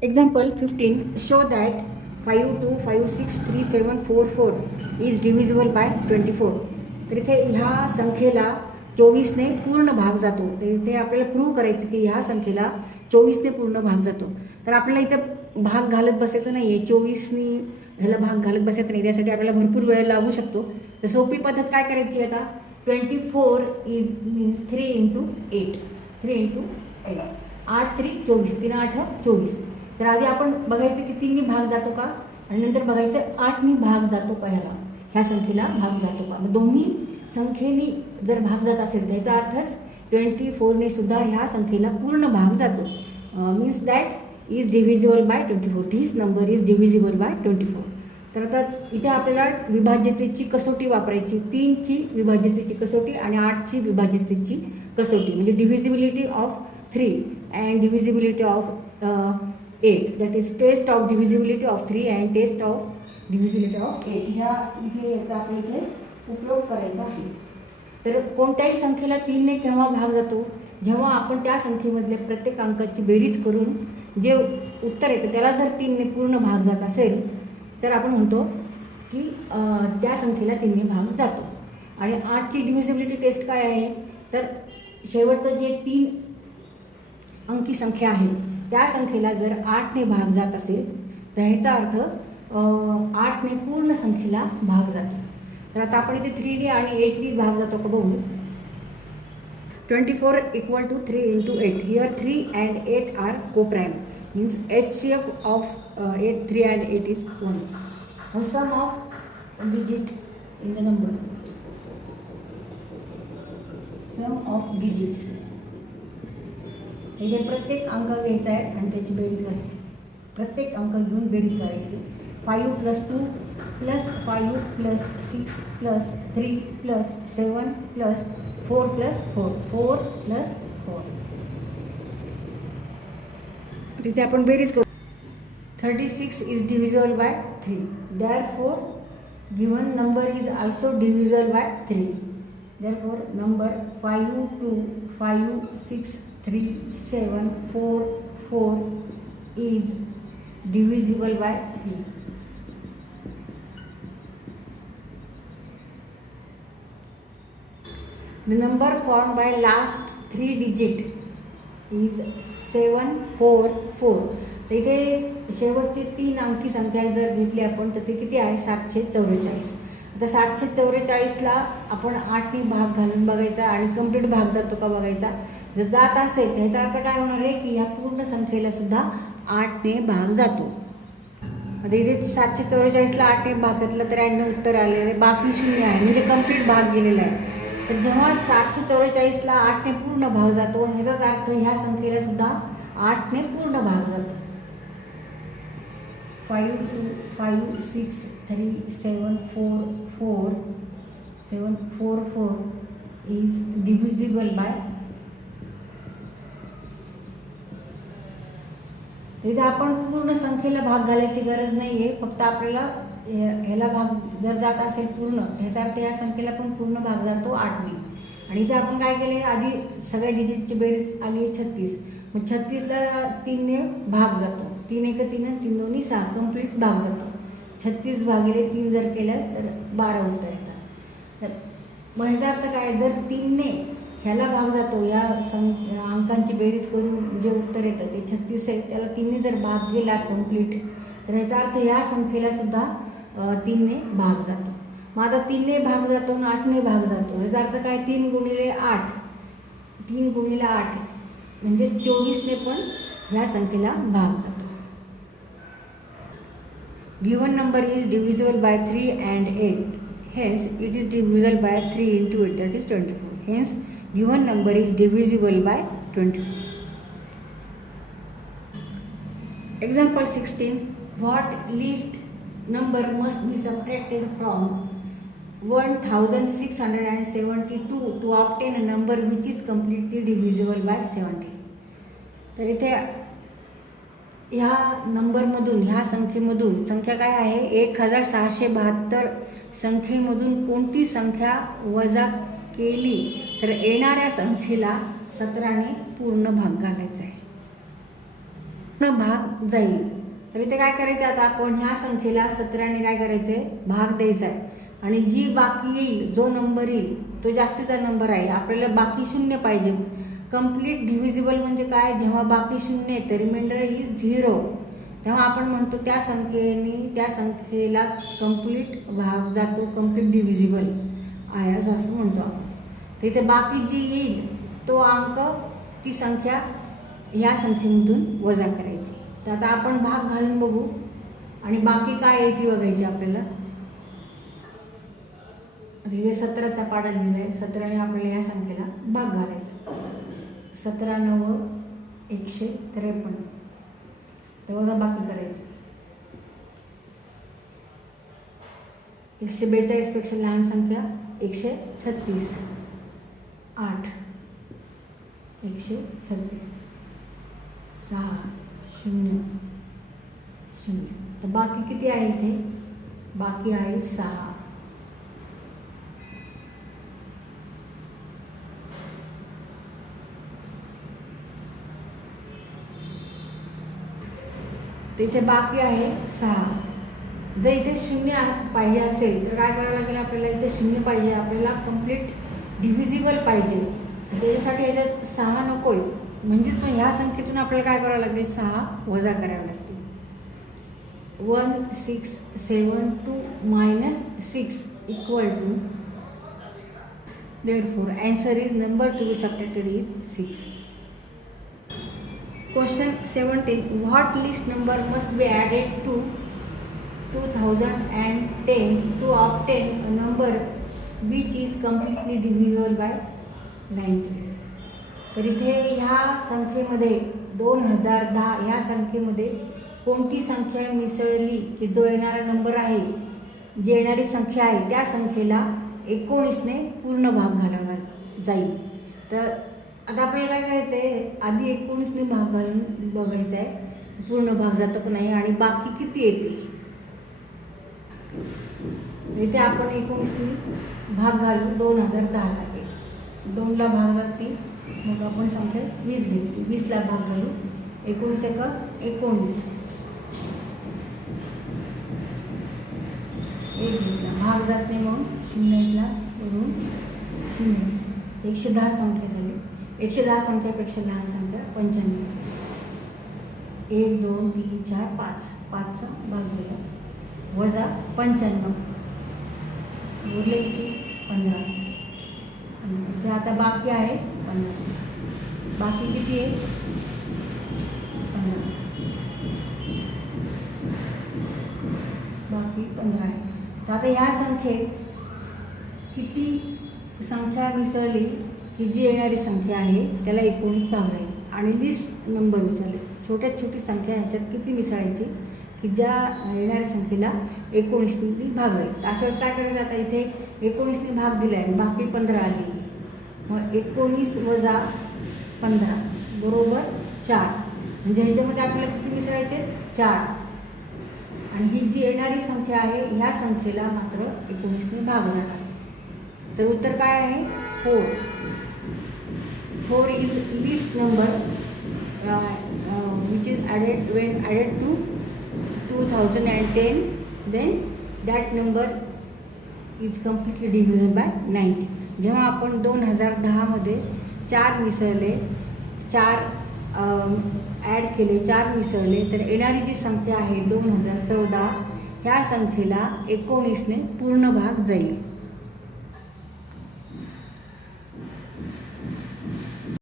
Example 15 show that 52563744 is divisible by 24 तर इथे ह्या संख्येला चोवीसने पूर्ण भाग जातो. तर इथे आपल्याला प्रूव्ह करायचं की ह्या संख्येला चोवीसने पूर्ण भाग जातो. तर आपल्याला इथं भाग घालत बसायचं नाही आहे चोवीसनी ह्याला भाग घालत बसायचं नाही. त्यासाठी आपल्याला भरपूर वेळ लागू शकतो. तर सोपी पद्धत काय करायची आता? Twenty four is means three into eight three into eight आठ थ्री चोवीस. तीन आठ चोवीस. तर आधी आपण बघायचं की तीननी भाग जातो का? आणि नंतर बघायचं आठनी भाग जातो का ह्याला? ह्या संख्येला भाग जातो का? मग दोन्ही संख्येनी जर भाग जात असेल त्याचा अर्थच ट्वेंटी फोरने सुद्धा ह्या संख्येला पूर्ण भाग जातो. Means that is divisible by twenty four this number is divisible by twenty four तर आता इथे आपल्याला विभाज्यतेची कसोटी वापरायची. तीनची विभाज्यतेची कसोटी आणि आठची विभाज्यतेची कसोटी. म्हणजे divisibility of three and divisibility of eight that is test of divisibility of three and test of divisibility of eight ह्या इथे याचा आपल्या इथे उपयोग करायचा आहे. तर कोणत्याही संख्येला तीनने केव्हा भाग जातो? जेव्हा आपण त्या संख्येमधल्या प्रत्येक अंकाची बेरीज करून जे उत्तर येतं त्याला जर तीनने पूर्ण भाग जात असेल तर आपण म्हणतो की त्या संख्येला तीनने भाग जातो. आणि आठची डिव्हिजिबिलिटी टेस्ट काय आहे? तर शेवटचं जे तीन अंकी संख्या आहे त्या संख्येला जर आठने भाग जात असेल तर ह्याचा अर्थ आठने पूर्ण संख्येला भाग जातो. तर आता आपण इथे थ्री डी आणि एट डी भाग जातो का बघू? Twenty four equal to three into eight here three and eight are coprime means H C F of eight three and eight is one sum of digit in the number sum of digits इथे प्रत्येक अंक घ्यायचा आहे आणि त्याची बेरीज करायची प्रत्येक अंक घेऊन बेरीज करायची. Five plus two plus five plus six plus three plus seven plus four plus four four plus four तिथे आपण बेरीज करू. Thirty six is divisible by three therefore given number is also divisible by three therefore number five two five six three seven four four is divisible by three the number form by last three digit is seven four four तर इथे शेवटची तीन अंकी संख्या जर घेतली आपण तर ते किती आहे? सातशे चौवेचाळीस. आता सातशे चौवेचाळीसला आपण आठनी भाग घालून बघायचा आणि कंप्लीट भाग जातो का बघायचा. जर जात असेल तर ह्याचा अर्थ काय होणार आहे की ह्या पूर्ण संख्येला सुद्धा आठने भाग जातो. आता इथे सातशे चौवेचाळीसला आठने भाग घातला तर उत्तर आले बाकी शून्य आहे. म्हणजे कंप्लीट भाग गेलेला आहे. तर जेव्हा सातशे चौवेचाळीसला आठने पूर्ण भाग जातो ह्याचाच अर्थ ह्या संख्येला सुद्धा आठने पूर्ण भाग जातो. Five two five six three seven four four seven four four is divisible by तिथे आपण पूर्ण संख्येला भाग घालायची गरज नाही आहे फक्त आपल्याला हे- ह्याला भाग जर जात असेल पूर्ण ह्याचा अर्थ या संख्येला पण पूर्ण भाग जातो आठने आणि इथे आपण काय केले आधी सगळ्या डिजिटची बेरीज आली आहे छत्तीस. मग छत्तीसला तीनने भाग जातो. तीन एक तीन आणि तीन दोन्ही सहा. कंप्लीट भाग जातो. छत्तीस भागिले तीन जर केलं तर बारा उत्तर येतात तर मग ह्याचा अर्थ काय? जर तीनने ह्याला भाग जातो या सं अंकांची बेरीज करून जे उत्तर येतं ते छत्तीस आहे त्याला तीनने जर भाग गेला कंप्लीट तर ह्याचा अर्थ ह्या संख्येला सुद्धा तीनने भाग जातो. मग आता तीनने भाग जातो आणि आठने भाग जातो. ह्याचा अर्थ काय? तीन गुणिले आठ. तीन गुणिले आठ. म्हणजे चोवीसने पण ह्या संख्येला भाग जातो. Given number is divisible by three and eight hence it is divisible by three into eight that is twenty four hence given number is divisible by twenty four Example 16. What least number must be subtracted from 1672 to obtain a number which is completely divisible by 70. तर इथे ह्या नंबरमधून ह्या संख्येमधून संख्या काय आहे? एक हजार सहाशे बहात्तर संख्येमधून कोणती संख्या वजा केली तर येणाऱ्या संख्येला सतराने पूर्ण भाग घालायचा आहे. पूर्ण भाग जाईल. तर इथे काय करायचं आता? आपण ह्या संख्येला सतराने काय करायचं आहे भाग द्यायचा आहे. आणि जी बाकी येईल जो नंबर येईल तो जास्तीचा नंबर आहे. आपल्याला बाकी शून्य पाहिजे. कंप्लीट डिव्हिजिबल म्हणजे काय? जेव्हा बाकी शून्य आहे तर रिमाइंडर ही झिरो तेव्हा आपण म्हणतो त्या संख्येने त्या संख्येला कंप्लीट भाग जातो कंप्लीट डिव्हिजिबल आहे असं असं म्हणतो आपण. तिथे बाकी जी येईल तो अंक ती संख्या ह्या संख्येमधून वजा करायची. तर आता आपण भाग घालून बघू. आणि बाकी काय आहे ती बघायची आपल्याला. हे सतराचा पाडा लिहिला आहे सतराने आपल्याला ह्या संख्येला भाग घालायचा. सतरा नव एकशे त्रेपन्न. तर वजा बाकी करायचे. एकशे बेचाळीसपेक्षा लहान संख्या एकशे छत्तीस. आठ. एकशे छत्तीस. सहा. शून्य. शून्य. तर बाकी किती आहे इथे? बाकी आहे सहा. तर इथे बाकी आहे सहा. जर इथे शून्य पाहिजे असेल तर काय करावं लागेल आपल्याला? इथे शून्य पाहिजे. आपल्याला कंप्लीट डिव्हिजिबल पाहिजे. त्याच्यासाठी ह्याच्यात सहा नको आहे म्हणजेच मग ह्या संख्येतून आपल्याला काय करावं लागेल? सहा वजा करावं लागतील. One six seven two minus six equal two. Therefore answer is number to be subtracted is six Question 17. What list number must be added to 2010 to obtain a number which is completely divisible by 90? तर इथे ह्या संख्येमध्ये दोन हजार दहा ह्या संख्येमध्ये कोणती संख्या मिसळली की जो येणारा नंबर आहे जी येणारी संख्या आहे त्या संख्येला एकोणीसने पूर्ण भाग घालावा जाईल तर आता आपल्याला काय करायचं आहे आधी एकोणीसने भाग घालून बघायचा आहे पूर्ण भाग जातो की नाही आणि बाकी किती येते इथे म्हणजे आपण एकोणीसने भाग घालून दोन हजार दहा लागेल दोनला भाग जातील मग आपण सांगतो वीस घेतो वीसला भाग घालू एकोणीस एक एकोणीस. एक घेतला. भाग जात नाही म्हणून शून्य एकला करून शून्य. एकशे दहा संख्या एकशे दहा संख्यापेक्षा लहान संख्या पंच्याण्णव. एक दोन तीन चार पाच. पाचचा भाग दिला. वजा पंच्याण्णव. उरले किती? पंधरा. ते आता बाकी आहे पंधरा. बाकी किती आहे? पंधरा. बाकी पंधरा आहे. तर आता ह्या संख्येत किती संख्या मिसळली? ही जी येणारी संख्या आहे त्याला एकोणीस भाग जाईल आणि लिस्ट नंबर विचारले. छोट्यात छोटी संख्या ह्याच्यात किती मिसळायची? की ज्या येणाऱ्या संख्येला एकोणीसनी भाग जाईल तर अशा वेळेस काय करायचं आता इथे? एकोणीसने भाग दिला आहे बाकी पंधरा आली. मग एकोणीस वजा पंधरा बरोबर चार. म्हणजे ह्याच्यामध्ये आपल्याला किती मिसळायचे? चार. आणि ही जी येणारी संख्या आहे ह्या संख्येला मात्र एकोणीसने भाग जाणार तर उत्तर काय आहे? Four. Four is least number which is added when added to two thousand and ten then that number is completely division by ninety जेव्हा आपण दोन हजार दहामध्ये चार मिसळले चार ॲड केले चार मिसळले तर येणारी जी संख्या आहे दोन हजार चौदा ह्या संख्येला एकोणीसने पूर्ण भाग जाईल.